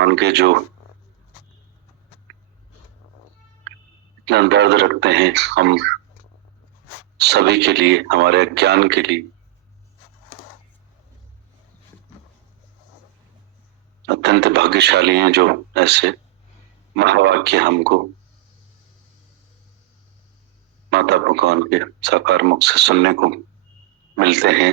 भगवान के जो इतना दर्द रखते हैं हम सभी के लिए, हमारे ज्ञान के लिए। अत्यंत भाग्यशाली हैं जो ऐसे महावाक्य हमको माता भगवान के साकार मुख से सुनने को मिलते हैं।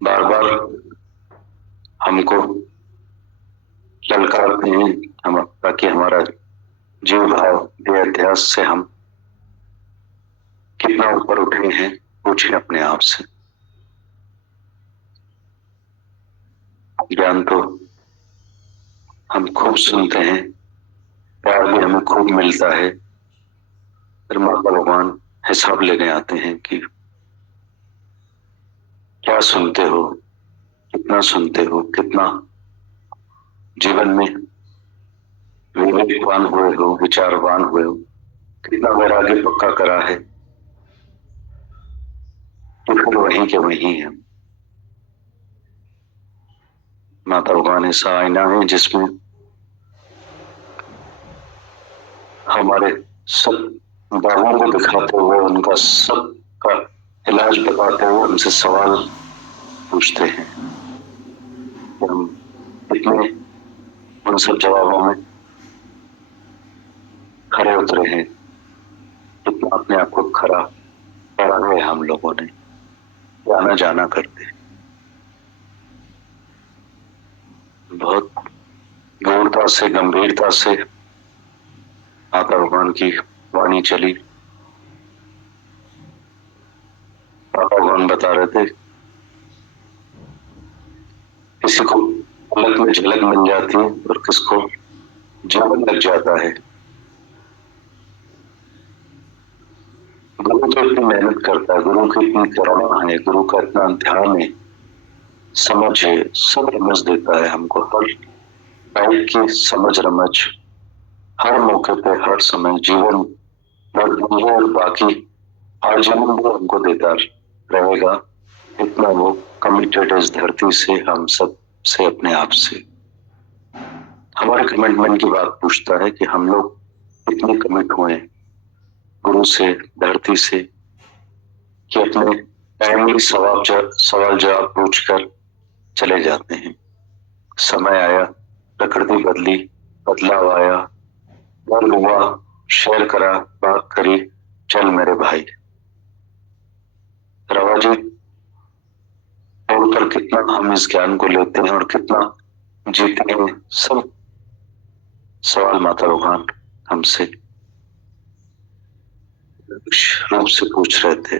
बार बार हमको ललकारते हैं हम, ताकि हमारा जीव भाव देहाध्यास से हम कितना ऊपर उठे हैं पूछें अपने आप से। ज्ञान तो हम खूब सुनते हैं, प्यार भी हमें खूब मिलता है, फिर माता भगवान हिसाब लेने आते हैं कि क्या सुनते हो, कितना सुनते हो, कितना जीवन में विवेकवान हुए हो, विचारवान हुए हो, कितना वैराग्य पक्का करा है। तो फिर वहीं के वहीं है। माता भगवान ऐसा आईना है जिसमें हमारे सब दावों को दिखाते हुए, उनका सब का इलाज बताते हुए हमसे सवाल पूछते हैं। हम इतने उन सब जवाबों में खरे उतरे हैं, इतना अपने आप को खरा करा है हम लोगों ने, जाना जाना करते हैं। बहुत गौरता से, गंभीरता से माता भगवान की वाणी चली। माता भगवान बता रहे थे, किसी को पलक में झलक मिल जाती है और किसको जीवन लग जाता है। गुरु तो इतनी मेहनत करता है, गुरु की इतनी करुणा है, गुरु का इतना ध्यान है, समझ है, सब समझ देता है हमको, हर टाइप की समझ रमझ हर मौके पे, हर समय जीवन और बाकी आजीवन भी हमको देता रहेगा। इतना वो कमिटेड इस धरती से, हम सब से, अपने आप से। हमारे कमिटमेंट की बात पूछता है कि हम लोग कितने कमिट हुए गुरु से, धरती से, कि अपने टाइमली सवाल जवाब पूछकर चले जाते हैं। समय आया, प्रकृति बदली, बदलाव आया, दर्द हुआ, शेयर करा, बात करी, चल मेरे भाई। रवाजी तोड़कर कितना हम इस ज्ञान को लेते हैं और कितना जीते हैं, सब सवाल माता भगवान हमसे रूप से पूछ रहे थे।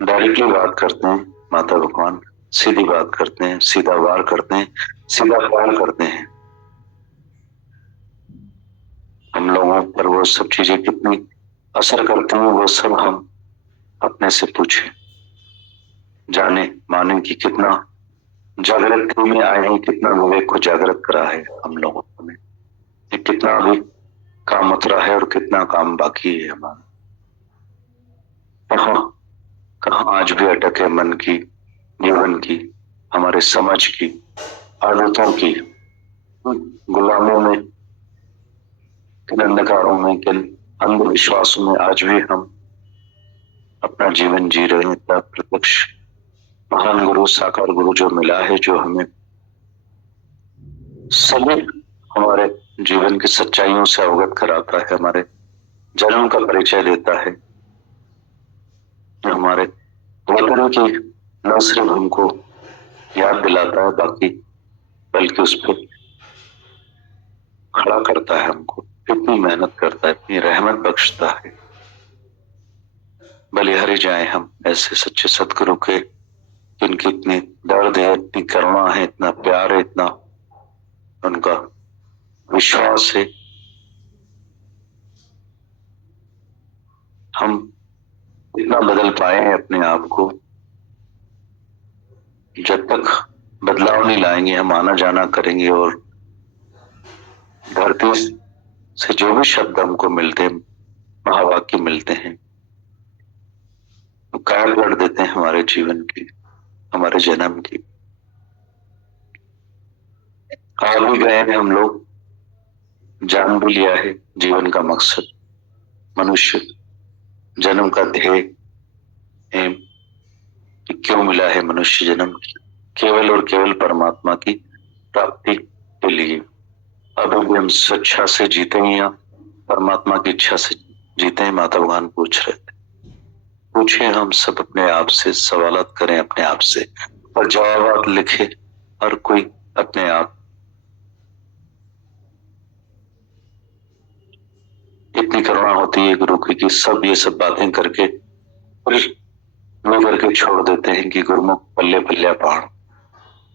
डायरेक्टली बात करते हैं माता भगवान, सीधी बात करते हैं, सीधा वार करते हैं, सीधा प्यार करते हैं। हम लोगों पर वो सब चीजें कितनी असर करती हैं, वो सब हम अपने से पूछें, जाने माने कि कितना जागृति में आए हैं, कितना विवेक को जागृत करा है हम लोगों ने, कितना अभी काम उतरा है और कितना काम बाकी है हमारा। कहाँ आज भी अटक है मन की, जीवन की, हमारे समझ की, आदतों की, गुलामों में, किन अंधकारों में, किन अंधविश्वासों में आज भी हम अपना जीवन जी रहे हैं। इतना प्रत्यक्ष महान गुरु, साकार गुरु जो मिला है, जो हमें सभी हमारे जीवन की सच्चाइयों से अवगत कराता है, हमारे जन्म का परिचय देता है, जो हमारे वतन की न सिर्फ हमको याद दिलाता है बाकी, बल्कि उस पर खड़ा करता है हमको, इतनी मेहनत करता है, इतनी रहमत बख्शता है। बलिहारी जाए हम ऐसे सच्चे सदगुरु के, जिनकी इतनी दर्द है, इतनी करुणा है, इतना प्यार है, इतना उनका विश्वास है। हम इतना बदल पाए हैं अपने आप को, जब तक बदलाव नहीं लाएंगे हम आना जाना करेंगे, और धरती से जो भी शब्द हमको मिलते हैं, महावाक्य मिलते हैं, वो काट कर देते हैं हमारे जीवन की, हमारे जन्म की। आ भी गए हैं हम लोग, जान भी लिया है जीवन का मकसद, मनुष्य जन्म का ध्येय, एम कि क्यों मिला है मनुष्य जन्म, केवल और केवल परमात्मा की प्राप्ति के लिए। अब भी हम स्वेच्छा से जीते हैं या परमात्मा की इच्छा से जीते हैं? माता भगवान पूछ रहे थे। पूछे हम सब अपने आप से, सवालत करें अपने आप से और जवाब लिखे हर कोई अपने आप। इतनी करुणा होती है गुरु की कि सब ये सब बातें करके करके छोड़ देते हैं कि गुरुमुख पल्ले पल्ले पहाड़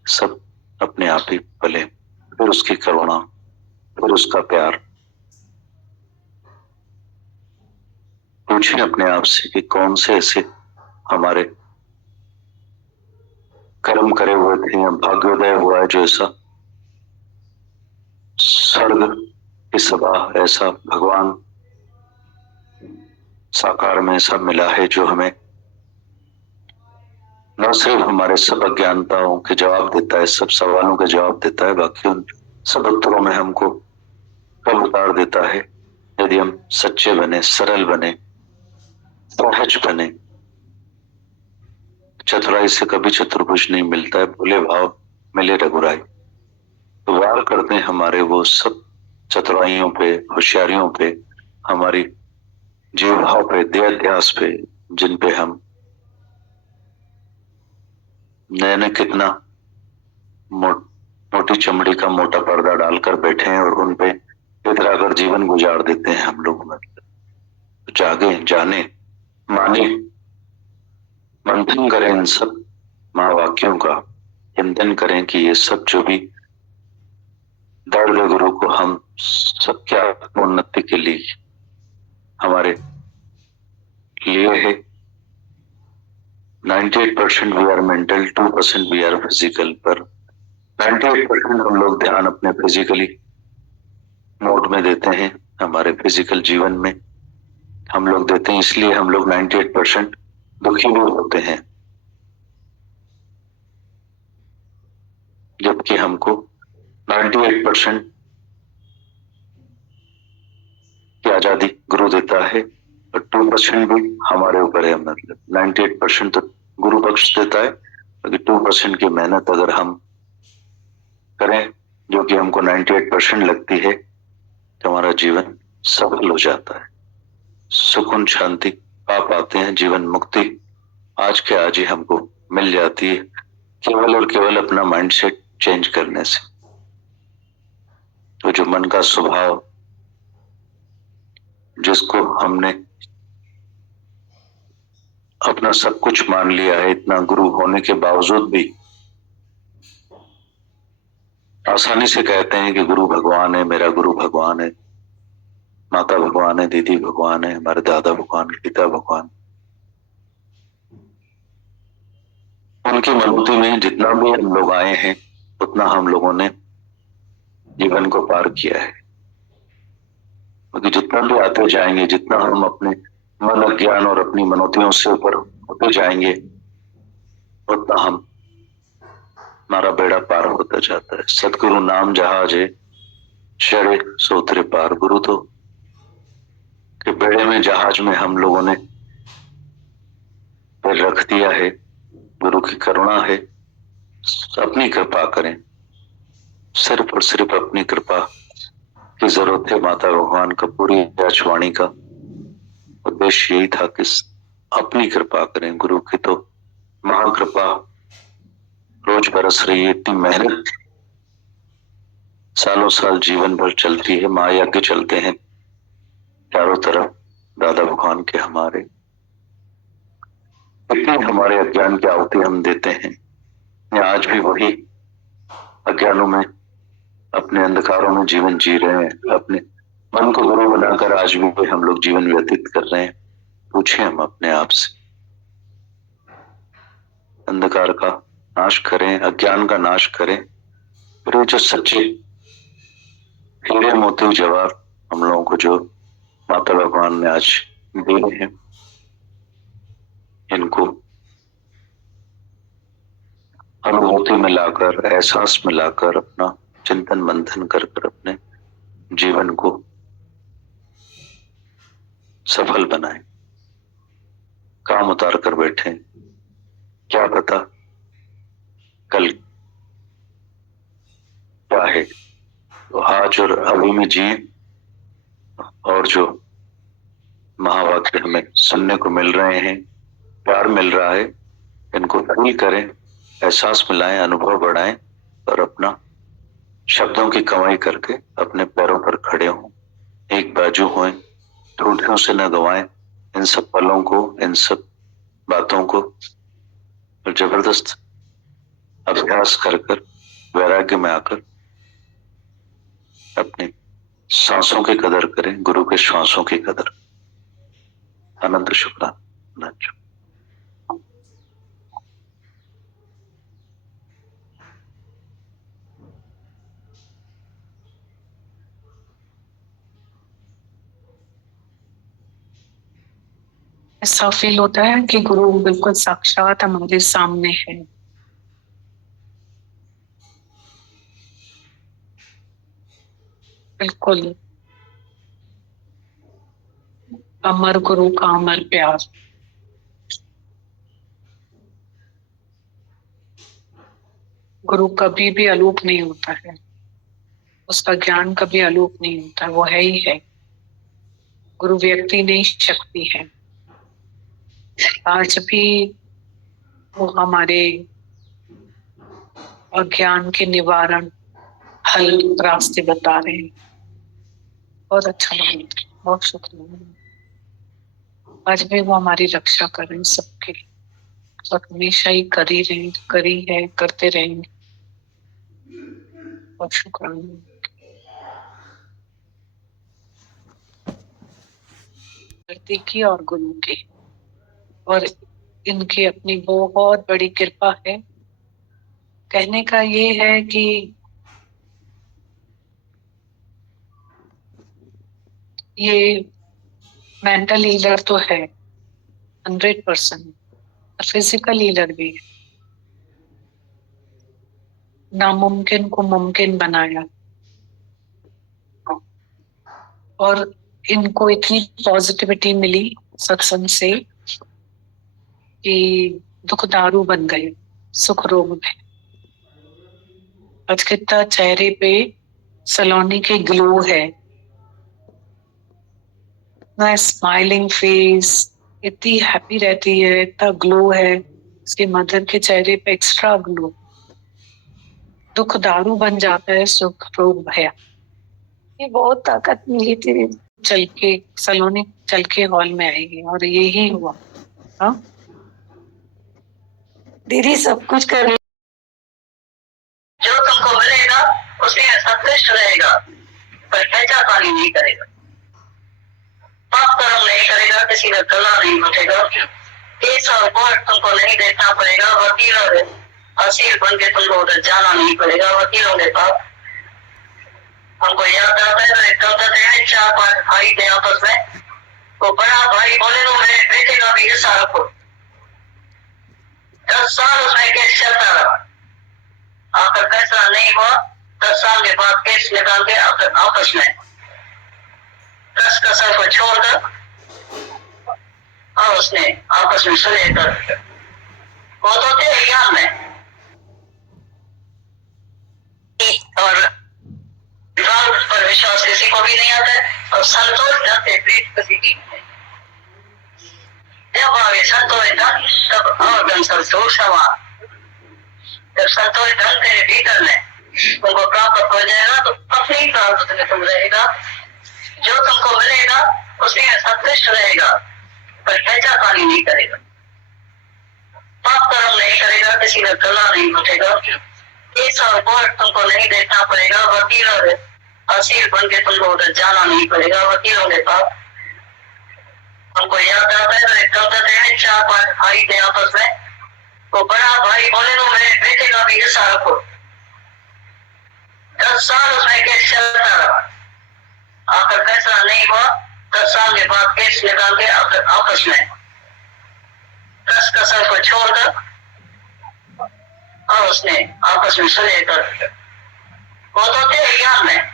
सब अपने आप ही पले। फिर उसकी करुणा, फिर उसका प्यार। पूछें अपने आप से कि कौन से ऐसे हमारे कर्म करे हुए थे या भाग्योदय हुआ है जो ऐसा स्वर्ग की सभा, ऐसा भगवान साकार में ऐसा मिला है जो हमें न सिर्फ हमारे सब अज्ञानताओं के जवाब देता है, सब सवालों के जवाब देता है, बाकी उन सब उत्तरों में हमको कब उतार देता है यदि हम सच्चे बने, सरल बने, सहज बने। चतुराई से कभी चतुर्भुज नहीं मिलता है, भोले भाव मिले रघुराई। तो वार करते हैं हमारे वो सब चतुराइयों पे, होशियारियों पे, हमारी जीव भाव पे, देहाध्यास पे, जिन पे हम नए ने कितना मोटी चमड़ी का मोटा पर्दा डालकर बैठे हैं और उन पे इतराकर जीवन गुजार देते हैं हम लोग। मतलब जागे, जाने, माने, मंथन करें इन सब महावाक्यों का, चिंतन करें कि ये सब जो भी दर्द गुरु को हम सब क्या उन्नति के लिए हमारे लिए है। 98% we are mental, 2% we are physical. पर 98% हम लोग ध्यान अपने फिजिकली मोड में देते हैं, हमारे फिजिकल जीवन में हम लोग देते हैं, इसलिए हम लोग 98% दुखी भी होते हैं, जबकि हमको 98% की आजादी गुरु देता है और 2% भी हमारे ऊपर है। मतलब 98% तो गुरु बख्श देता है, बाकी 2% की मेहनत अगर हम करें जो कि हमको 98% लगती है तो हमारा जीवन सफल हो जाता है, सुकून शांति पा पाते हैं, जीवन मुक्ति आज के आज ही हमको मिल जाती है, केवल और केवल अपना माइंडसेट चेंज करने से। तो जो मन का स्वभाव, जिसको हमने अपना सब कुछ मान लिया है, इतना गुरु होने के बावजूद भी आसानी से कहते हैं कि गुरु भगवान है, मेरा गुरु भगवान है, माता भगवान है, दीदी भगवान है, हमारे दादा भगवान, पिता भगवान। उनकी मनुति में जितना भी हम लोग आए हैं उतना हम लोगों ने जीवन को पार किया है, क्योंकि जितना भी आते जाएंगे, जितना हम अपने मन अज्ञान और अपनी मनोतियों से ऊपर होते जाएंगे उतना हम हमारा बेड़ा पार होता जाता है। सतगुरु नाम जहाजे चढ़े सोतरे पार। गुरु तो के बेड़े में, जहाज में हम लोगों ने पैर रख दिया है। गुरु की करुणा है, अपनी कृपा करें, सिर्फ और सिर्फ अपनी कृपा की जरूरत है। माता भगवान का पूरी आकाशवाणी का उद्देश्य यही था कि अपनी कृपा करें। गुरु की तो महाकृपा रोज बरस रही है, इतनी मेहनत सालों साल जीवन भर चलती है, महायज्ञ चलते हैं चारों तरफ दादा भगवान के हमारे। इतनी हमारे अज्ञान की आहुति हम देते हैं, आज भी वही अज्ञानों में, अपने अंधकारों में जीवन जी रहे हैं, अपने मन को गुरु बनाकर आज भी हम लोग जीवन व्यतीत कर रहे हैं। पूछे हम अपने आप से, अंधकार का नाश करें, अज्ञान का नाश करें, फिर जो सच्चे हीरे मोती जवाहर हम लोगों को जो माता भगवान ने आज दिए हैं, इनको अनुभूति में लाकर, एहसास में लाकर अपना चिंतन मंथन कर कर अपने जीवन को सफल बनाए। काम उतार कर बैठे, क्या पता कल क्या है। तो आज और अभी में जी, और जो महावाक्य हमें सुनने को मिल रहे हैं, प्यार मिल रहा है, इनको फील करें, एहसास में लाएं, अनुभव बढ़ाएं और अपना शब्दों की कमाई करके अपने पैरों पर खड़े हों, एक बाजू हों, त्रुटियों से न गवाएं इन सब पलों को, इन सब बातों को। और जबरदस्त अभ्यास कर कर वैराग्य में आकर अपनी सांसों की कदर करें, गुरु के श्वासों की कदर। अनंत शुक्राना। ऐसा फील होता है कि गुरु बिल्कुल साक्षात हमारे सामने है। बिल्कुल अमर गुरु का अमर प्यार। गुरु कभी भी अलूप नहीं होता है, उसका ज्ञान कभी अलूप नहीं होता, वो है ही है। गुरु व्यक्ति नहीं शक्ति है। आज भी वो हमारे अज्ञान के निवारण, हल, रास्ते बता रहे हैं। बहुत अच्छा लगा, बहुत शुक्रिया। आज भी वो हमारी रक्षा कर रहे हैं सबके, और हमेशा ही कर ही रहे, करी है, करते रहेंगे। बहुत शुक्रिया। धरती की और गुरु की, और इनकी अपनी बहुत बड़ी कृपा है। कहने का ये है कि ये मेंटल हीलर तो है 100%, फिजिकल हीलर भी है। नामुमकिन को मुमकिन बनाया, और इनको इतनी पॉजिटिविटी मिली सत्संग से कि दुखदारू बन गए सुख रोग में। आज कितना चेहरे पे सलोनी के ग्लो है, ना स्माइलिंग फेस, इतनी हैप्पी रहती है, इतना ग्लो है उसके मदर के चेहरे पे, एक्स्ट्रा ग्लो। दुख दारू बन जाता है, सुख रोग भया। ये बहुत ताकत मिली थी। चल के सलोनी चल के हॉल में आएगी, और यही हुआ। हाँ दीदी, सब कुछ कर जो तुमको मिलेगा उसमें संतुष्ट रहेगा, पर खर्चा पानी नहीं करेगा, पाप कर्म नहीं करेगा, किसी का गला नहीं घुटेगा, केस और कोर्ट तुमको नहीं देखना पड़ेगा, वकीलों के असीर बन के तुमको उधर जाना नहीं पड़ेगा, वकीलों के पास। हमको याद आता है कहते हैं 4-5 भाई थे आपस में, तो बड़ा भाई बोले तो मेरे बेटे का भी हिस्सा रखो। 10 साल उसमें केस चलता रहा, आखिर फैसला नहीं हुआ। 10 साल के बाद केस निकाल के आपस में 10 कसर को छोड़कर और उसने आपस में सुलह कर, वो तो थे ज्ञान में, और विवाद पर विश्वास किसी को भी नहीं आता है, और संतोष धन से प्रीत किसी की नहीं। जब आगे संतोष धन तब और धन संतोष समा। जब संतोष धन तेरे भीतर में तुमको प्राप्त हो जाएगा तो अपनी प्राप्त में तुम रहेगा। जो तुमको मिलेगा उसमें संतुष्ट रहेगा, पर खर्चा पानी नहीं करेगा, पाप कर्म नहीं करेगा, किसी का गला नहीं घुटेगा, केस और कोर्ट तुमको नहीं देखना पड़ेगा, वकीलों के असीर बन के तुमको उधर जाना नहीं पड़ेगा, वकीलों के पास। हमको याद आता है कहते हैं 4-5 भाई थे आपस में, तो बड़ा भाई बोले तो मेरे बेटे का भी हिस्सा रखो। 10 साल उसमें केस चलता रहा, आखिर फैसला नहीं हुआ। 10 साल के बाद केस निकाल के आपस में 10 कसर को छोड़कर और उसने आपस में सुलह कर वो तो थे ज्ञान में,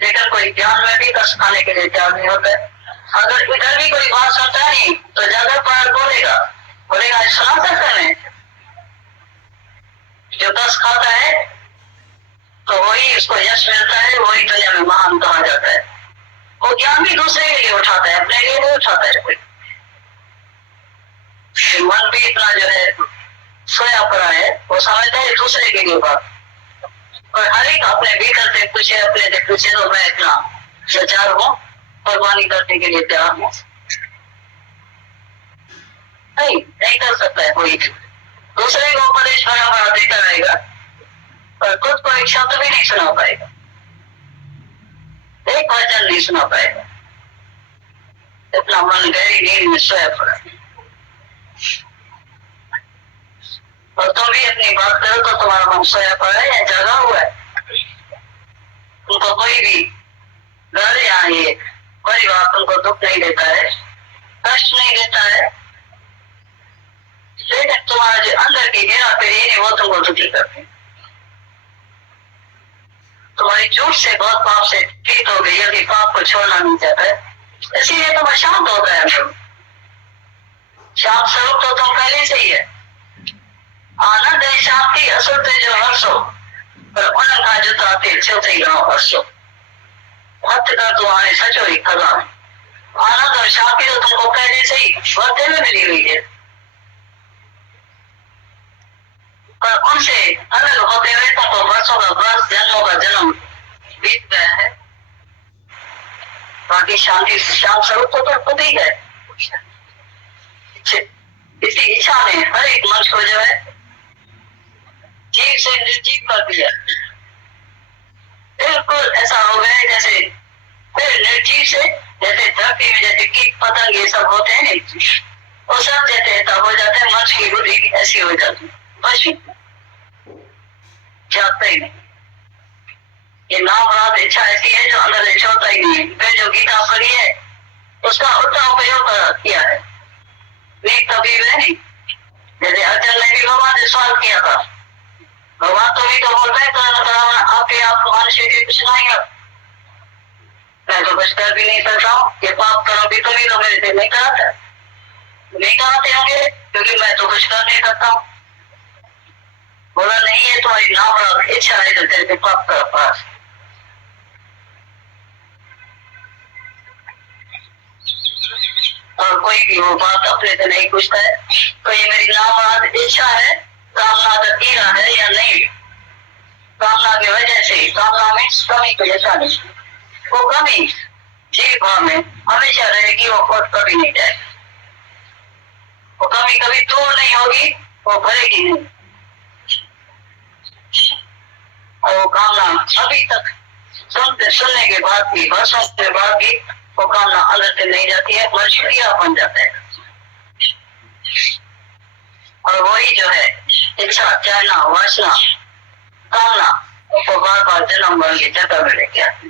लेकिन कोई ज्ञान में भी कष्ट खाने के लिए तैयार नहीं होता है। अगर इधर भी कोई बात सुनता नहीं तो ज्यादा पार बोलेगा सुना सकते हैं। जो कष्ट खाता है तो वही उसको यश मिलता है, वही दुनिया में महान कहा जाता है। वो ज्ञान भी दूसरे के लिए उठाता है, अपने लिए नहीं उठाता है। कोई मन भी इतना जो है सोया पड़ा है, वो समझता है दूसरे के लिए बात, और हर एक अपने भीतर से पूछे, अपने से पूछे तो मैं इतना सचार हूँ, कुर्बानी करने के लिए तैयार हूँ। नहीं कर सकता है कोई। दूसरे को उपदेश बड़ा बड़ा देता रहेगा और खुद को एक शब्द भी नहीं सुना पाएगा, एक वचन नहीं सुना पाएगा। इतना मन गहरी नींद में सोया पड़ा। और तुम भी अपनी बात करो तो तुम्हारा मन सोया पड़ा है या जागा हुआ है? तुमको कोई भी डर या ये कोई बात तुमको दुख नहीं देता है, कष्ट नहीं देता है, लेकिन तुम्हारा जो अंदर की गिरा फिर वो तुमको दुखी करते हैं। तुम्हारी झूठ से बहुत पाप से पीत हो गई, यदि पाप को छोड़ना नहीं चाहता है, इसीलिए तुम अशांत होता है। शांत स्वरूप तो तुम पहले से ही है। आनंद है शांति असुरते जो हर्षो पर उनका जो ताते चलते ही रहो हर्षो भक्त कर तुम्हारे सचोरी खजान। आनंद और शांति तो तुमको पहले से ही वर्ते में मिली हुई है, पर उनसे अलग होते हुए तुमको वर्षों का वर्ष जन्मों का जन्म बीत गया है। बाकी शांति शांत स्वरूप तो तुम खुद ही है। इसी इच्छा ने हर एक मनुष्य को जो है जीव से निर्जीव कर दिया। बिल्कुल ऐसा हो गया जैसे फिर निर्जीव से, जैसे धरती में जैसे कीट पतंग ये सब होते हैं, वो सब जैसे ऐसा हो जाता है। मनुष्य की बुद्धि ऐसी हो जाती है, बस जागता ही नहीं। ये नाम रात इच्छा ऐसी है जो अंदर से छोड़ता ही नहीं। फिर जो गीता पढ़ी है उसका उल्टा उपयोग किया है। कभी नहीं, जैसे अर्जुन ने भी भगवान से सवाल किया था, भगवान तो भी तो बोलता है आपके आप मनुष्य के कुछ नहीं है, मैं तो कुछ कर भी नहीं सकता हूँ, ये पाप करो भी तुम ही तो मेरे से नहीं कराते होंगे क्योंकि मैं तो कुछ कर नहीं सकता हूँ। बोला नहीं है तुम्हारी नाम इच्छा है जो तेरे से पाप कर पास। और कोई भी वो बात अपने से नहीं पूछता है, तो ये मेरी नाम इच्छा है, कामना का कीड़ा है या नहीं। कामना की वजह से कामना में कमी को जैसा नहीं, वो कमी जीव भाव में हमेशा रहेगी, वो खुद कभी नहीं जाएगी। वो कमी कभी दूर नहीं होगी, वो भरेगी नहीं। और वो कामना अभी तक सुनने के बाद भी, वर्षों के बाद भी वो कामना अंदर से नहीं जाती है, मजबूरियां बन जाता है। और वही जो है इच्छा, चाहना, वासना, कामना वो बार बार जन्म मरण की जगह में लेके आती।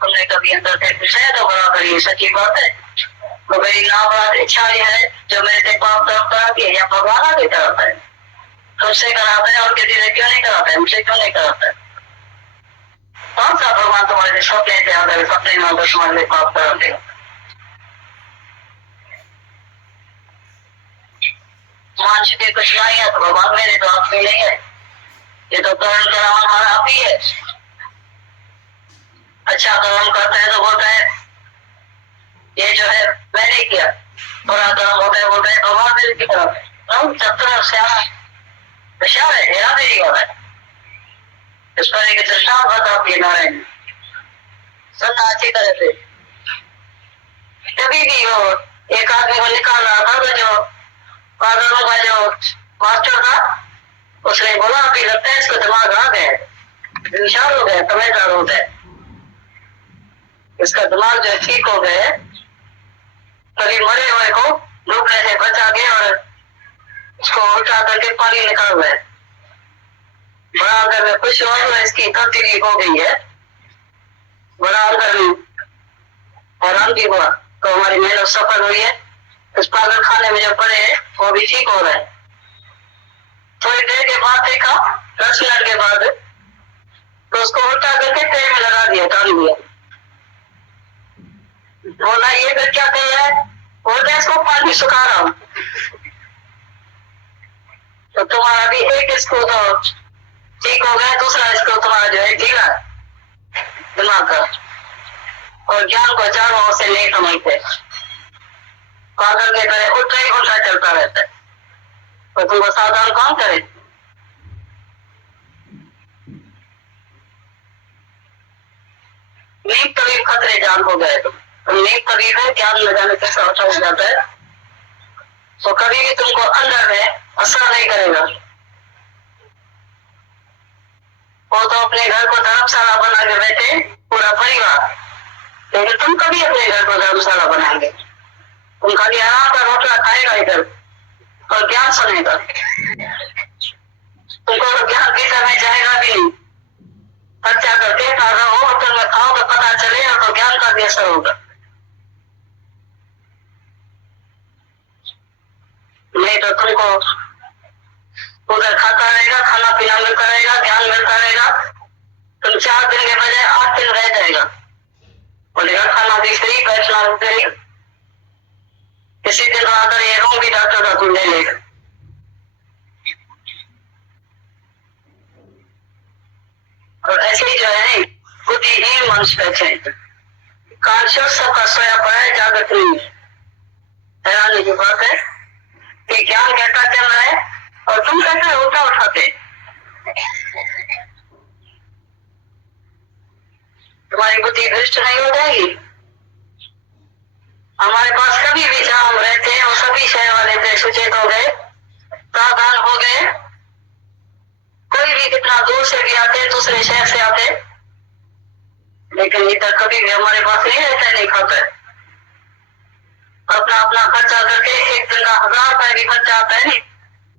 तुमने कभी अंदर से पूछा तो बराबर ये सच्ची बात है, तो मेरी नाम इच्छा है जो मेरे से पाप तरफ कराती है या भगवान आगे कराता है, तुमसे कराता है और किसी से क्यों नहीं कराता है, मुझसे क्यों नहीं कराता है? कौन सा भगवान तुम्हारे सपने से आकर सपने में आकर तुम्हारे पाप कराते हैं? मानस के कुछ नहीं है तो भगवान मेरे तो आप में नहीं है, ये तो कर्म कराना हमारा आप ही है। अच्छा कर्म करता है तो बोलता है ये जो है मैंने किया, बुरा कर्म होता है बोलता है भगवान मेरे की तरफ है। चतुर श्याम विशाल है, हेरा मेरी हो रहा है। इस पर एक दृष्टांत बताओ कि नारायण सुनना अच्छी तरह से। कभी भी वो एक आदमी को निकाल रहा था तो जो पागलों का जो मास्टर था उसने बोला अभी लगता है इसको दिमाग आ गया, विशाल हो गया, समझदार हो गया, इसका दिमाग जो ठीक हो गए, कभी मरे हुए को डूबने से बचा के और उसको उल्टा करके पानी निकाल गए। बड़ा अंदर में कुछ और इसकी तब्दीली हो गई है, बड़ा अंदर में हैरान की हुआ तो हमारी मेहनत सफल हुई है। इस पागल खाने में जो पड़े है वो भी ठीक हो रहा है। थोड़ी देर के बाद देखा, 10 मिनट के बाद, तो उसको उल्टा करके पेड़ में लगा दिया, टांग दिया। बोला ये फिर क्या कर रहा है? बोलते इसको पानी सुखा रहा हूँ। तो तुम्हारा भी एक स्क्रू तो ठीक हो गया, दूसरा स्क्रू तुम्हारा जो है ढीला दिमाग का, और ज्ञान को चारों से नहीं समझते, पागल के तरह उल्टा ही उल्टा चलता रहता है। तो तुमको सावधान कौन करे? नींद कभी खतरे जान हो गए तुम नींद कभी है ज्ञान न जाने कैसा उठा हो जाता है, तो कभी भी तुमको अंदर में असर नहीं करेगा। वो तो अपने घर को धर्मशाला बना के बैठे पूरा परिवार, लेकिन तुम कभी अपने घर को धर्मशाला बनाएंगे? तुम खाली आराम का रोटला खाएगा इधर और ज्ञान सुनेगा। तुमको ज्ञान गीता में जाएगा भी नहीं। हत्या करके ताजा हो होटल में खाओ तो पता चलेगा, तो ज्ञान का भी असर होगा। नहीं तो तुमको उधर खाता रहेगा, खाना पीना मिलता रहेगा, ज्ञान मिलता रहेगा। तुम 4 दिन के बजाय 8 दिन रह जाएगा। बोलेगा खाना भी फ्री, बैठना भी फ्री। किसी दिन तो आकर ये रूम भी डॉक्टर का तुम ले लेगा। और ऐसे ही जो है बुद्धिहीन मनुष्य बैठे, कॉन्शियस सबका सोया पड़ा है, जागृत नहीं। हैरानी की बात है कि ज्ञान कहता चल रहा है और तुम कहते उल्टा उठाते। तुम्हारी बुद्धि भ्रष्ट नहीं हो जाएगी? हमारे पास कभी भी जहां हम रहते हैं वो सभी शहर वाले थे, सुचेत हो गए, सावधान हो गए। कोई भी कितना दूर से भी आते, दूसरे शहर से आते, लेकिन इधर कभी भी हमारे पास नहीं रहता है, नहीं खाता है। अपना अपना खर्चा करके एक दिन का 1000 रुपए भी खर्चा आता है, नहीं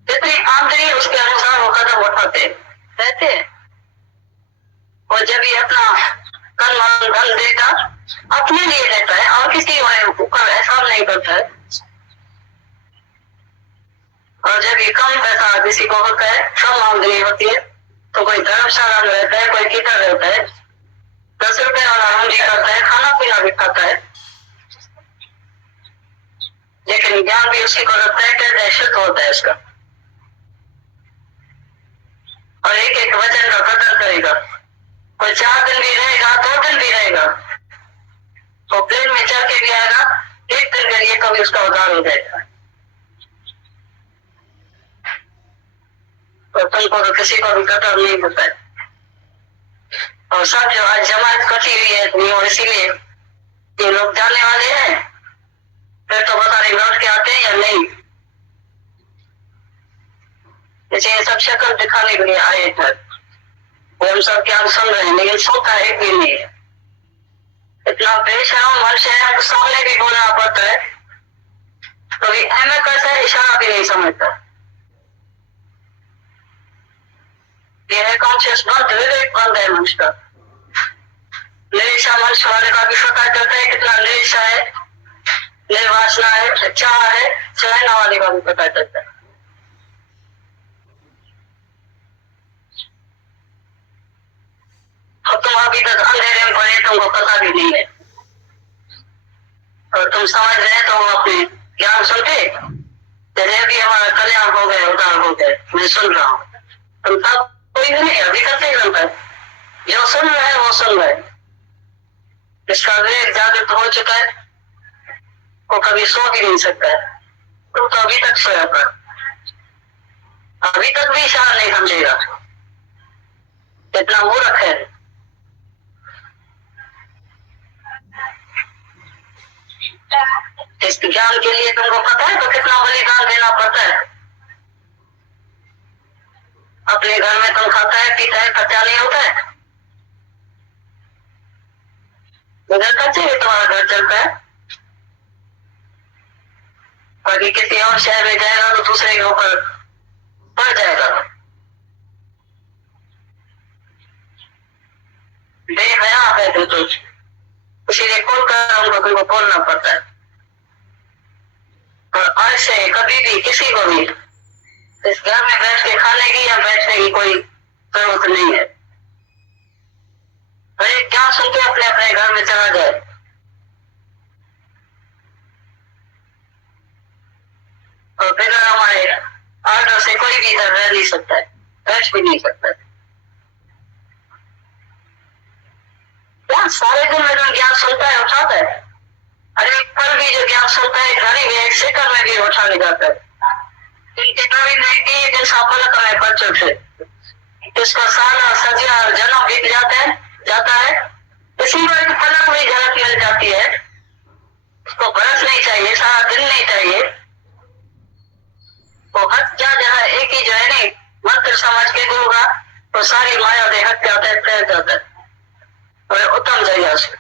जितनी आमदनी उसके अनुसार वो कदम उठाते रहते हैं। और जब ये अपना कल धन देगा अपने लिए रहता है और किसी ऊपर एहसान नहीं करता है। और जब ये कम पैसा किसी को होता है, कम आमदनी होती है, तो कोई धर्मशाला में रहता है, कोई किधर रहता है, 10 रुपए वाला रूम भी करता है, खाना पीना भी खाता है, लेकिन ज्ञान भी उसी को रखता है, कहते हैं शुद्ध होता है उसका। और एक एक वचन का कदर करेगा। कोई 4 दिन भी रहेगा, 2 दिन भी रहेगा, तो प्लेन में चढ़ के भी आएगा, एक दिन के लिए कभी उसका उद्धार हो जाएगा। तो तुमको तो किसी को भी कदर नहीं होता है। और सब जो आज जमात कटी हुई है नहीं, इसीलिए ये लोग जाने वाले हैं, फिर तो पता नहीं लौट के आते हैं या नहीं। जैसे ये सब शक्ल दिखाने के लिए आए थे, हम सब क्या सुन रहे हैं, लेकिन सुनता है भी नहीं है। इतना बेशरम मनुष्य है, हमको सामने भी बोलना पड़ता है, कभी अहमद कैसा इशारा भी नहीं समझता। ये है कॉन्शियस बंद, विवेक बंद है मनुष्य का। निरीक्षा मनुष्य वाले का भी पता चलता है कितना निरीक्षा है, निर्वासना है, चाह है, चाहना वाले का भी पता चलता है। और तुम अभी तक अंधेरे में पड़े, तुमको पता भी नहीं है, और तुम समझ रहे तो अपने ज्ञान सुनते जैसे भी हमारा कल्याण हो गए, उद्धार हो गए, मैं सुन रहा हूँ। तुम तब कोई भी नहीं, अभी तक नहीं सुनता है। जो सुन रहा है वो सुन रहा है, इसका विवेक जागृत हो चुका है, वो कभी सो भी नहीं सकता है। तुम तो अभी तक सोया था, अभी तक भी इशारा नहीं समझेगा, इतना मूर्ख है। इस ज्ञान के लिए तुमको पता है तो कितना बलिदान देना पड़ता है। अपने घर में तुम खाता है, पीता है, खर्चा नहीं होता है, उधर खर्चे भी तुम्हारा घर चलता है। बाकी किसी और शहर में जाएगा तो दूसरे के ऊपर पड़ जाएगा। बेहया है तो इसीलिए खोल कर हमको तुमको बोलना पड़ता है। और आज से कभी भी किसी को भी इस घर में बैठ के खाने की या बैठने की कोई जरूरत नहीं है। हर क्या सुन के अपने अपने घर में चला जाए। और फिर हमारे आर्डर से कोई भी इधर रह नहीं सकता है, बैठ भी नहीं सकता है। क्या सारे दिन में जो ज्ञान सुनता है उठाता है, अरे कल भी जो ज्ञान सुनता है घड़ी में एक सेकंड में भी उठा ले जाता है। कितना भी एक दिन सफल करने बच्चों से इसका सारा सजिया और जन्म बीत जाता है। इसी बार की पलक में झलक मिल जाती है। उसको बरस नहीं चाहिए, सारा दिन नहीं चाहिए। वो हट जा जहाँ एक ही जो है नहीं मंत्र समझ के गुरु का तो सारी माया दे हट जाता है, तैर जाता है और उत्तम जगह से।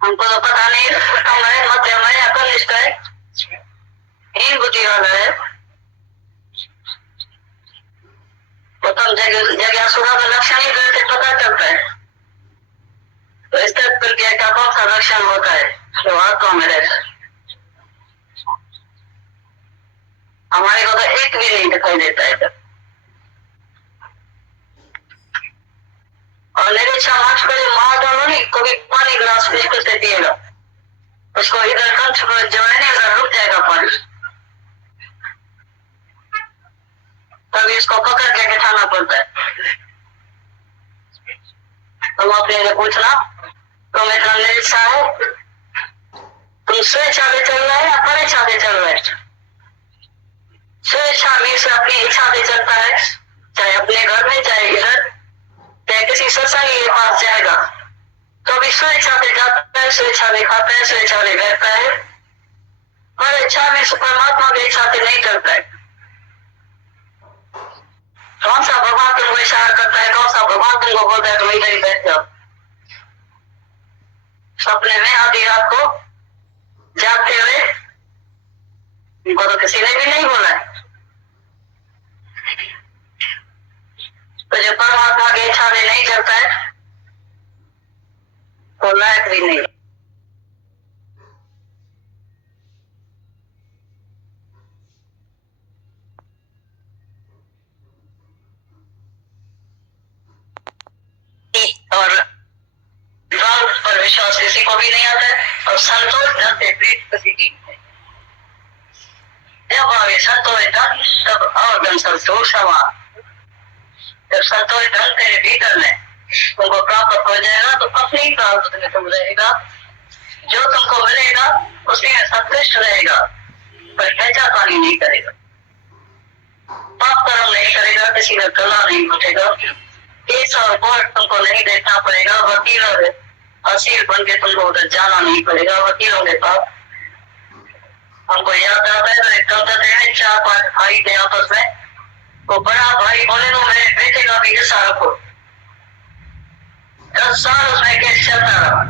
हमको तो पता नहीं उत्तम है, मध्यम है या कनिष्ठ है, हीन बुद्धि वाला है। उत्तम जगह सुना का लक्षण ही पता चलता है। तो इस तरह प्रज्ञा का कौन सा लक्षण होता है जो आत्मा में रहता है? हमारे को तो एक भी नहीं दिखाई देता है। और निरीक्षा मार्च पर महादानो नहीं कभी पानी ग्लास बिल्कुल से पिएगा, उसको इधर कंठ पर जो है ना इधर रुक जाएगा पानी, तभी इसको पकड़ के बिठाना पड़ता है। तुम अपने से पूछना तुम इतना निरीक्षा है, तुम स्वेच्छा से चल रहा है या परीक्षा से चल रहा है? स्वेच्छा में से अपनी इच्छा से चलता है, चाहे अपने घर में चाहे इधर, चाहे किसी सत्संगी के पास जाएगा तो भी स्वेच्छा से जाता है, स्वेच्छा से खाता है, स्वेच्छा से रहता है। और इच्छा में से परमात्मा की इच्छा से नहीं करता है। कौन सा भगवान तुमको इशारा करता है, कौन सा भगवान तुमको बोलता है तुम इधर ही बैठ जाओ? सपने में आधी रात को जागते हुए इनको तो किसी ने भी नहीं बोला है। तो जो परमात्मा की इच्छा में नहीं करता है तो लायक भी नहीं। और पर विश्वास किसी को भी नहीं आता है और संतोष धन से प्रीत किसी की नहीं। जब आगे संतोष धन तब और धन संतोष हवा। जब संतोष धन तेरे भीतर में तुमको प्राप्त हो जाएगा तो अपने ही प्राप्त में तुम रहेगा। जो तुमको मिलेगा उसमें संतुष्ट रहेगा, पर खर्चा पानी नहीं करेगा, पाप कर्म नहीं करेगा, किसी का गला नहीं घुटेगा, केस और कोर्ट तुमको नहीं देखना पड़ेगा, वकील और असीर बन के तुमको उधर जाना नहीं पड़ेगा वकीलों के पास। हमको याद आता है तो 4-5 भाई थे आपस में, तो बड़ा भाई बोले तो मेरे बेटे का भी हिस्सा रखो। 10 साल उसमें केस चलता रहा,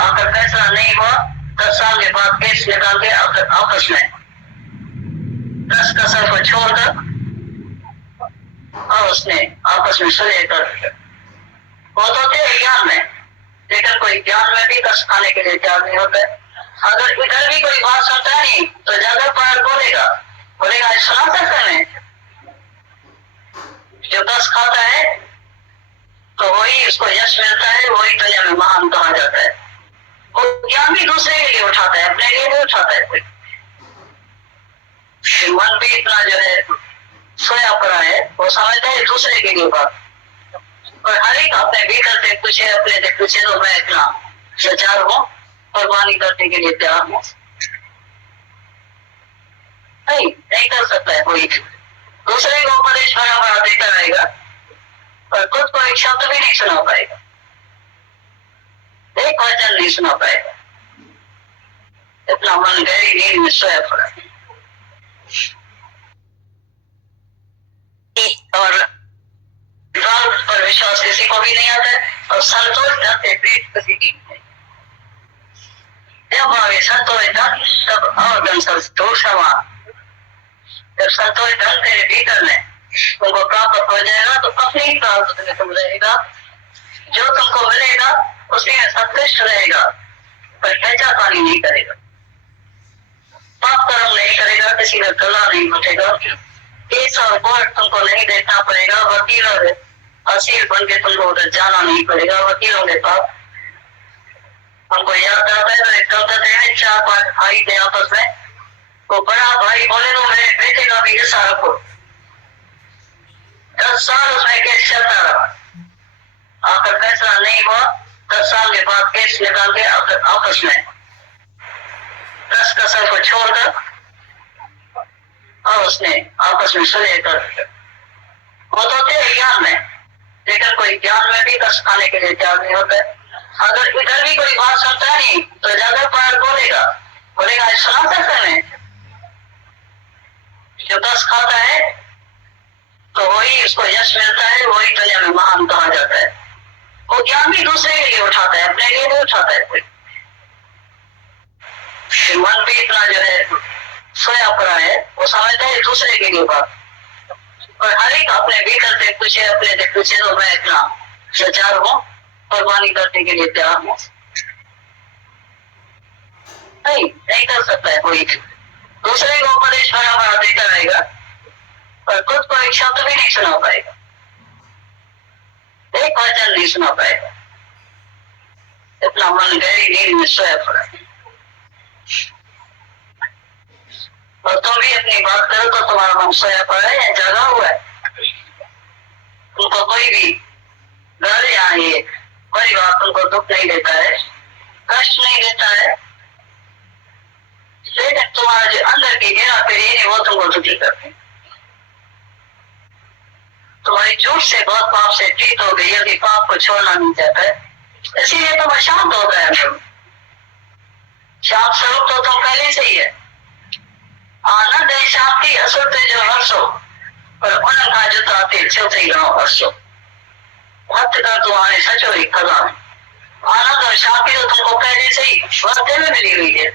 आकर फैसला नहीं हुआ। 10 साल के बाद केस निकाल के आपस में 10 कसर को छोड़कर और उसने आपस में सुलह कर। वो तो थे ज्ञान में, लेकिन कोई ज्ञान में भी 10 खाने के लिए तैयार नहीं होता है। अगर इधर भी कोई बात सुनता नहीं तो ज्यादा पार बोलेगा सुना सकते हैं। जो 10 खाता है तो वही उसको यश मिलता है, वही दुनिया में महान कहा जाता है। वो ज्ञान भी दूसरे के लिए उठाता है, अपने लिए नहीं उठाता है। मन भी इतना जो है सोया पड़ा है, वो समझता है दूसरे के लिए बात। और हर एक अपने भीतर से पूछे, अपने से पूछे तो मैं इतना सचार हूँ, कुर्बानी करने के लिए तैयार हूँ। नहीं कर सकता है कोई। दूसरे को उपदेश बड़ा बड़ा देता रहेगा और खुद को एक शब्द भी नहीं सुना पाएगा, एक वचन नहीं सुना पाएगा। इतना मन गहरी नींद में सोया पड़ा। और पर विश्वास किसी को भी नहीं आता है और संतोष धन से प्रीत किसी की नहीं। जब आगे संतोष धन तब और धन संतोष हवा। जब संतोष धन तेरे भीतर में तुमको प्राप्त हो जाएगा तो अपने ही प्राप्त में तुम रहेगा। जो तुमको मिलेगा उसमें संतुष्ट रहेगा, पर ऐसा पानी नहीं करेगा, पाप कर्म नहीं करेगा, किसी का गला नहीं घुटेगा, केस और कोर्ट तुमको नहीं देखना पड़ेगा, वकीलों से असील बन के तुमको उधर जाना नहीं पड़ेगा वकीलों के पास। हमको याद आता है मेरे कलकत्ते में 4-5 भाई थे आपस में, वो बड़ा भाई बोले तो मेरे बेटे का भी हिस्सा रखो। 10 साल उसमें केस चलता रहा, आखिर फैसला नहीं हुआ। 10 साल के बाद केस निकाल के आपस में 10 कसर को छोड़कर और उसने आपस में सुलह कर, वो तो थे ज्ञान में, लेकिन कोई ज्ञान में भी कस खाने के लिए तैयार नहीं होता है। अगर इधर भी कोई बात सुनता नहीं तो ज्यादा पार बोलेगा सुना सकते हैं। जो 10 खाता है तो वही उसको यश मिलता है, वही दुनिया में महान कहा जाता है। वो ज्ञान भी दूसरे के लिए उठाता है, अपने लिए नहीं उठाता है कोई। मन भी इतना जो है सोया पड़ा है, वो समझता है दूसरे के लिए बात, और हर एक अपने भीतर से पूछे, अपने से पूछे तो मैं इतना सचार हूँ, कुर्बानी करने के लिए तैयार हूँ। नहीं कर सकता है कोई, दूसरे को उपदेश बड़ा बड़ा देता रहेगा पर खुद को एक शब्द भी नहीं सुना पाएगा, एक वचन नहीं सुना पाएगा, इतना मन गहरी नींद में सोया पड़ा। और तुम भी अपनी बात करो तो तुम्हारा मन सोया पड़ा है या जगा हुआ है। तुमको कोई भी घर या ये कोई बात तुमको दुख नहीं देता है, कष्ट नहीं देता है, लेकिन तुम्हारा जो अंदर की गिरा फिर है वो तुमको दुखी करते हैं। तुम्हारी झूठ से बहुत पाप से प्रीत हो गई है कि पाप को छोड़ना नहीं चाहता है, इसीलिए तुम अशांत होता है। शांत स्वरूप तो तुम पहले से ही है। आनंद है शांति असुर थे जो हर्षो, पर उनका जुता थे चौथे गांव हर्षो। भक्त का तुम्हारे सचोरी कला, आनंद और शांति तो तुमको पहले से ही वास्ते में मिली हुई है,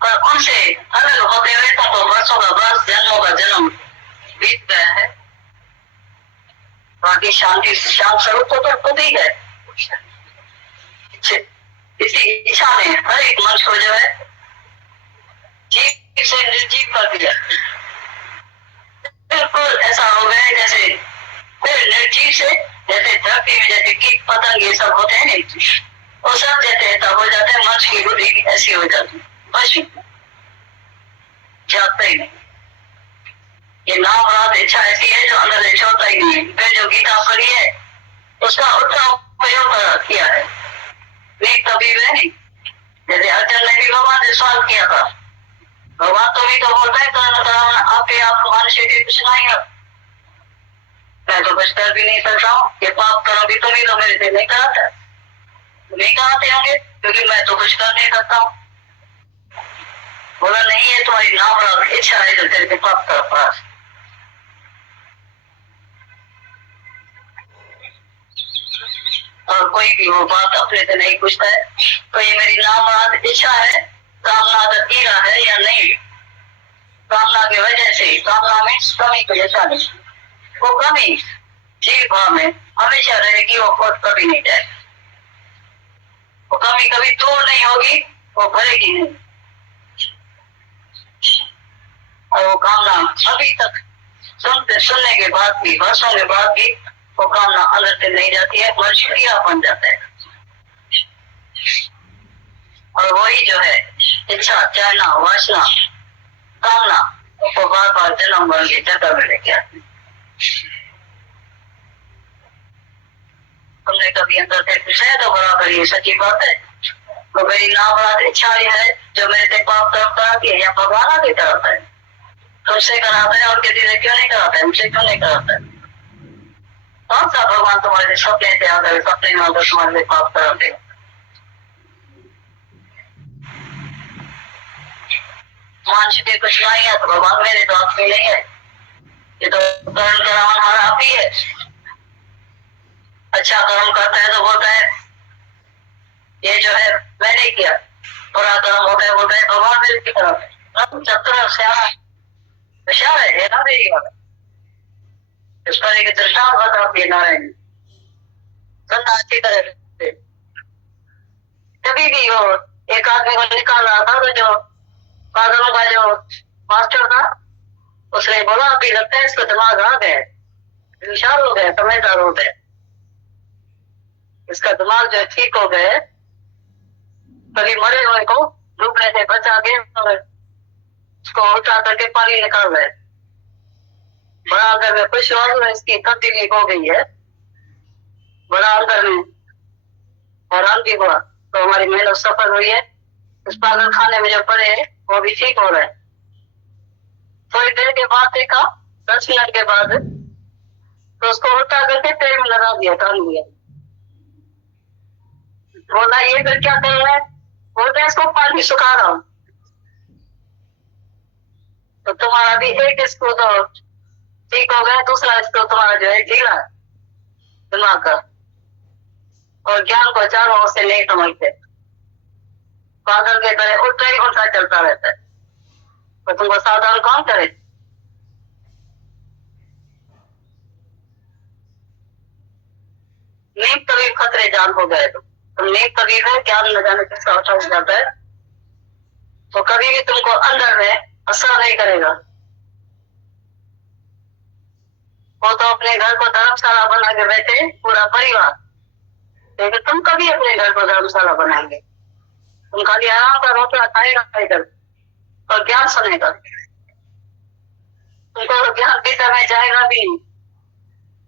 पर उनसे अलग होते हुए तुमको वर्षों का वर्ष, जन्मों का जन्म बीत गया है। बाकी शांति शांत स्वरूप तो खुद ही है। इसी इच्छा ने हर एक मंच को जो है जीव से निर्जीव कर दिया। बिल्कुल ऐसा हो गया जैसे फिर निर्जीव से, जैसे धरती में जैसे कीट पतंग ये सब होते हैं नहीं, वो सब जैसे तब हो जाते हैं, मंच की बुद्धि ऐसी हो जाती है, बस जागता ही नहीं। ये नाम रात इच्छा ऐसी है जो अंदर से छोड़ता ही नहीं। फिर जो गीता पढ़ी है उसका उल्टा उपयोग किया है, कभी भी नहीं। जैसे अर्जुन ने भी भगवान से सवाल किया था, भगवान तो भी तो बोलता है आपके आप मनुष्य के कुछ नहीं है, मैं तो कुछ कर भी नहीं सकता हूँ, ये पाप करो भी तुम ही तो मेरे से नहीं कराता, नहीं कराते होंगे क्योंकि मैं तो कुछ कर नहीं सकता हूँ। बोला नहीं है तुम्हारी नाम रात इच्छा है जो तेरे को पाप कर पास। और कोई भी वो बात अपने से नहीं पूछता है तो ये मेरी नाम इच्छा है, कामना का कीड़ा है या नहीं। कामना की वजह से, कामना में कमी को जैसा नहीं, वो कमी जीव भाव में हमेशा रहेगी, वो खुद कभी नहीं जाएगी, वो कमी कभी दूर नहीं होगी, वो भरेगी नहीं। और वो कामना अभी तक सुनने के बाद भी, वर्षों के बाद भी वो कामना अंदर से नहीं जाती है, मजबूरियां बन जाता है। और वही जो है इच्छा, चाहना, वासना, कामना वो बार बार जन्म मरण की जगह में लेके आती है। तुमने कभी अंदर से पूछा है तो बराबर ये सच्ची बात है। तो मेरी नाम इच्छा है जो मेरे से पाप करता है या भगवान आगे कराता है, तुमसे कराता है और किसी से क्यों नहीं कराता है, मुझसे क्यों नहीं कराता है। कौन सा भगवान तुम्हारे सपने से आकर सपने में आकर तुम्हारे लिए पाप कराते हैं। मनुष्य के कुछ नहीं है तो भगवान मेरे तो आदमी नहीं है, ये तो कर्म करावन हमारा आप ही है। अच्छा कर्म करता है तो बोलता है ये जो है मैंने किया, बुरा कर्म होता है बोलता है भगवान मेरे की तरफ है। चतुर श्याम विशाल है ना मेरी बात, इस पर एक दृष्टांत बता दिया नारायण सुनना अच्छी तरह से। तभी भी वो एक आदमी को निकाल रहा था, तो जो बादलों का जो मास्टर था उसने बोला अभी लगता है इसका दिमाग आ गया, विशाल हो गया, समझदार हो गया, इसका दिमाग जो ठीक हो गया। कभी मरे हुए को डूबने से बचा के और उसको उठा करके पानी निकाल रहे। बड़ा अंदर में खुश हुआ, इसकी तब्दीली हो गई है, बड़ा अंदर में हैरान भी हुआ। तो हमारी मेहनत सफल हुई है, उस पागल खाने में जो पड़े हैं वो भी ठीक हो रहा है। थोड़ी देर के बाद देखा, 10 मिनट के बाद, तो उसको उठा करके पेड़ में लगा दिया, टांग दिया। बोला ये फिर क्या कर रहा है? बोलते इसको पानी सुखा रहा हूं। तो तुम्हारा भी एक स्क्रू तो ठीक हो गया, दूसरा स्क्रू तुम्हारा जो है ढीला दिमाग का, और ज्ञान को चारों ओर से नहीं समझते, पागल के तरह उल्टा ही उल्टा चलता रहता है। तो तुमको सावधान कौन करे? नीम तबीब खतरे जान हो गए। तुम नीम तबीब है, ज्ञान न जाने किसका उठा हो जाता है, तो कभी भी तुमको अंदर में असर नहीं करेगा। वो तो अपने घर को धर्मशाला बना के बैठे पूरा परिवार, लेकिन तुम कभी अपने घर को धर्मशाला बनाएंगे? तुम खाली आराम का रोटला खाएगा खाएगा और ज्ञान सुनेगा, तुमको तो ज्ञान भीतर में जाएगा भी नहीं।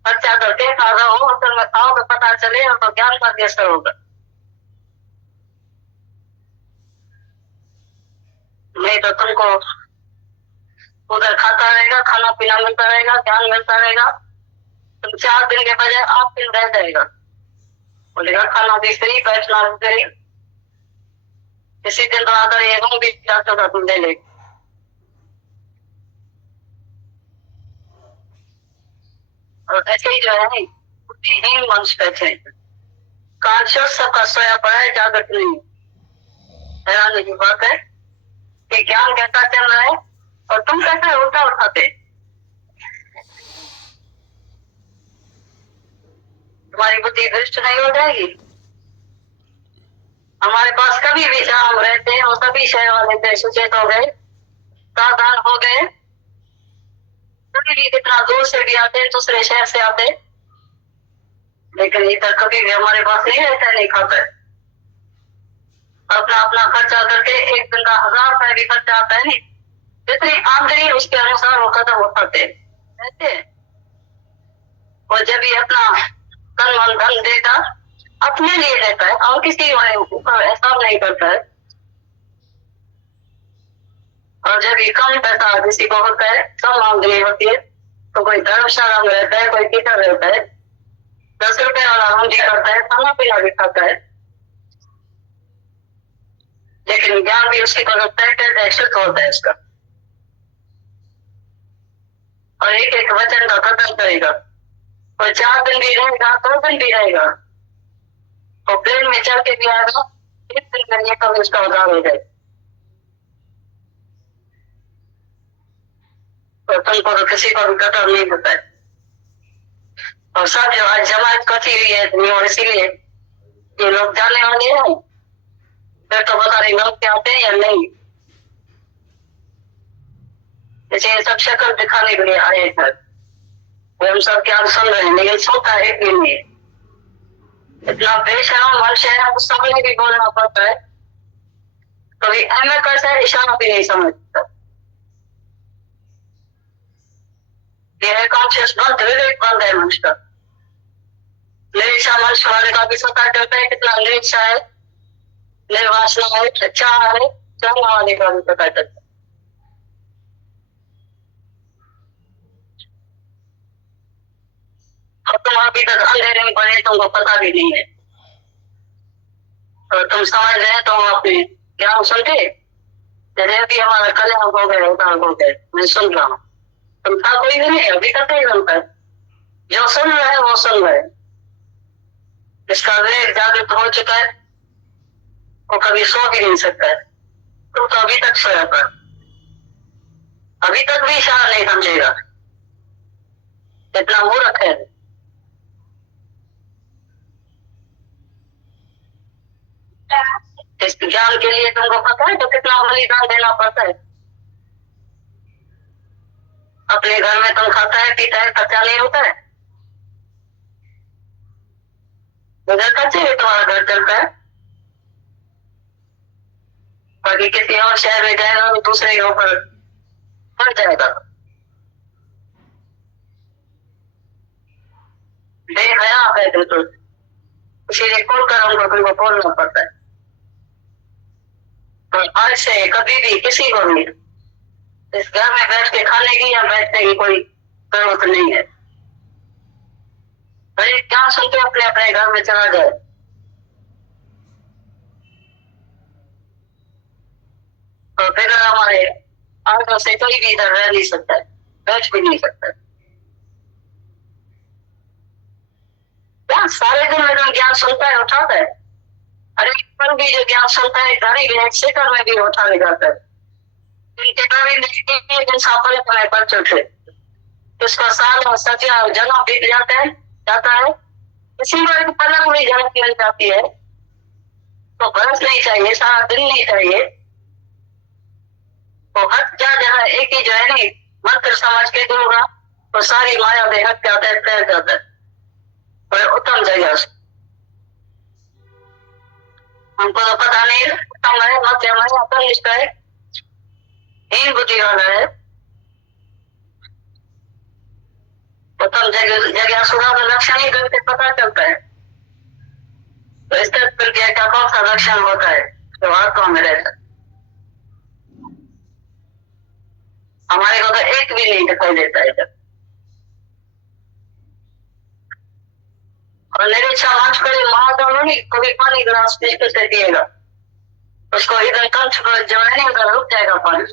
बच्चा करके खा रहा हो, होटल में खाओ तो पता चले, और तो ज्ञान का असर होगा। नहीं तो तुमको उधर खाता रहेगा, खाना पीना मिलता रहेगा, ज्ञान मिलता रहेगा, तुम 4 दिन के बजाय 8 दिन रह जाएगा। बोलेगा खाना भी फ्री, बैठना भी फ्री, किसी दिन तो आकर ये रूम भी डॉक्टर का तुम ले ले। और ऐसे ही जो है बुद्धिहीन मनुष्य कहते हैं, कॉन्शियस सबका सोया पड़ा है, जागृत नहीं। हैरानी की बात है कि ज्ञान कैसा चल रहा है और तुम कैसे उल्टा उठाते। तुम्हारी बुद्धि भ्रष्ट नहीं हो जाएगी? हमारे पास कभी भी जहाँ हम रहते हैं वो सभी शहर वाले थे, सुचेत हो गए, सावधान हो गए। कभी भी कितना दूर से भी आते, दूसरे शहर से आते, लेकिन इधर कभी भी हमारे पास नहीं रहता है, नहीं खाता है। अपना अपना खर्चा करके एक दिन का 1000 रुपए भी खर्चा आता है, नहीं जितनी आमदनी उसके अनुसार वो खत्म हो पाते रहते हैं। और जब ये अपना तन मन धन देता, अपने लिए रहता है और किसी ऊपर एहसान नहीं करता है। और जब ये कम पैसा किसी को होता है, कम आमदनी होती है, तो कोई धर्मशाला में रहता है, कोई किधर रहता है, 10 रुपए वाला रूम भी करता है, खाना पीना भी खाता है, लेकिन ज्ञान भी उसकी तरफ शुद्ध होता है इसका। और एक एक वचन का कदर करेगा, और 4 दिन भी रहेगा, 2 दिन भी रहेगा, और प्लेन में चल के भी आएगा, 1 दिन में ये कभी उसका उधार हो जाए। और तुमको तो किसी को भी कदर नहीं होता है। और सब जो आज जमात कथी हुई है इतनी, और इसीलिए ये लोग जाने वाले हैं, फिर तो बता रहे लोग क्या आते हैं या नहीं। जैसे सब शक्ल दिखाने के लिए आए थे, हम सब क्या सुन रहे हैं, लेकिन सुनता है कि नहीं। इतना बेशरम मनुष्य है, उस समय भी बोलना पड़ता है, कभी एम कैसा है इशारा भी नहीं समझता। यह कॉन्शियस बंद, विवेक बंद है मनुष्य का। निरीक्षा मनुष्य वाले का भी पता चलता है कितना निरीक्षा है, निर्वासना है, अच्छा है, चाहने वाले का भी पता चलता है। और तुम अभी तक अंधेरे में पड़े, तुमको पता भी नहीं है, और तुम समझ रहे तो अपने ज्ञान सुनते, जैसे भी हमारा कल्याण हो गया, उदार हो गए, मैं सुन रहा हूँ, तुम था कोई भी नहीं, अभी तक नहीं सुनता है। जो सुन रहा है वो सुन रहा है, इसका विवेक जागृत हो चुका है, वो कभी सो भी नहीं सकता है। तुम तो अभी तक सोया था, अभी तक भी इशारा नहीं समझेगा, इतना मूर्ख है। ज्ञान के लिए तुमको पता है तो कितना बलिदान देना पड़ता है। अपने घर में तुम खाता है पीता है, खर्चा नहीं होता है, घर खर्चे में तुम्हारा घर चलता है। बाकी किसी और शहर में जाएगा तो दूसरे के ऊपर पड़ जाएगा। देख है आप है तो इसीलिए खोल कर हमको तुमको बोलना पड़ता है। तो आज से कभी भी किसी को भी इस घर में बैठ के खाने की या बैठने की कोई जरूरत नहीं है। भाई क्या सुनते अपने अपने घर में चला जाए। तो फिर हमारे आगे से कोई भी इधर रह नहीं सकता है, बैठ भी नहीं सकता है। क्या सारे दिन में ज्ञान सुनता है, उठाता है। अरे पर भी जो ज्ञान सुनता है घड़ी में एक सेकंड में भी उठा ले जाता है। पर चलते इसका साल और सजा जन्म बीत जाता है। इसी बार पलक में जन्म मिल जाती है तो बरस नहीं चाहिए, सारा दिन नहीं चाहिए। तो हट जा जहाँ एक ही जो है नहीं मंत्र समझ के दूंगा तो सारी माया में हट जाता है, तैर जाता है और उत्तम जगह से। हमको तो पता नहीं उत्तम है मध्यम है उत्तम निष्ठा है, हीन बुद्धि वाला है। उत्तम जगह सुधा का लक्षण ही करके पता चलता है। तो इस तरह प्रक्रिया का कौन सा लक्षण होता है जो आत्मा में रहता है। हमारे को तो एक भी नहीं दिखाई देता है जब। और निरीक्षा मंच पर महात्मा नहीं कभी पानी ग्लास पीछे से दिएगा, उसको इधर कंठ पर जो है नहीं उधर रुक जाएगा पानी,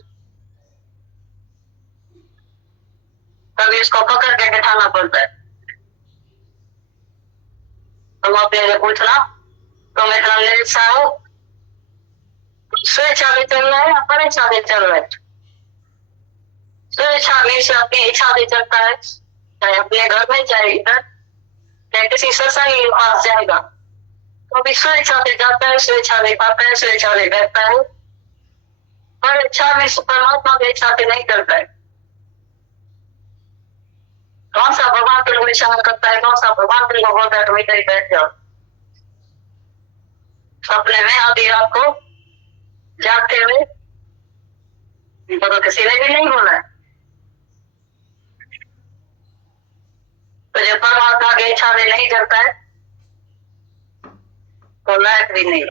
तभी इसको पकड़ के बिठाना पड़ता है। तुम अपने पूछना तुम इतना निरीक्षा हो, स्वेच्छा भी चल रहा है या परेच्छा भी चल रहा है। स्वेच्छा भी से अपनी इच्छा भी चलता है, चाहे अपने घर में चाहे इधर चाहे किसी सत्संग के पास जाएगा तो भी स्वेच्छा से जाता है, स्वेच्छा से खाता है, स्वेच्छा से बैठता है। पर इच्छा भी परमात्मा की इच्छा से नहीं करता है। कौन सा भगवान तुमको इच्छा करता है, कौन सा भगवान तुमको बोलता है तुम इधर ही बैठ जाओ। सपने में आधी रात को जागते हुए इनको तो किसी ने भी नहीं बोला है। तो जब परमात्मा की इच्छा से नहीं करता है तो लायक भी नहीं।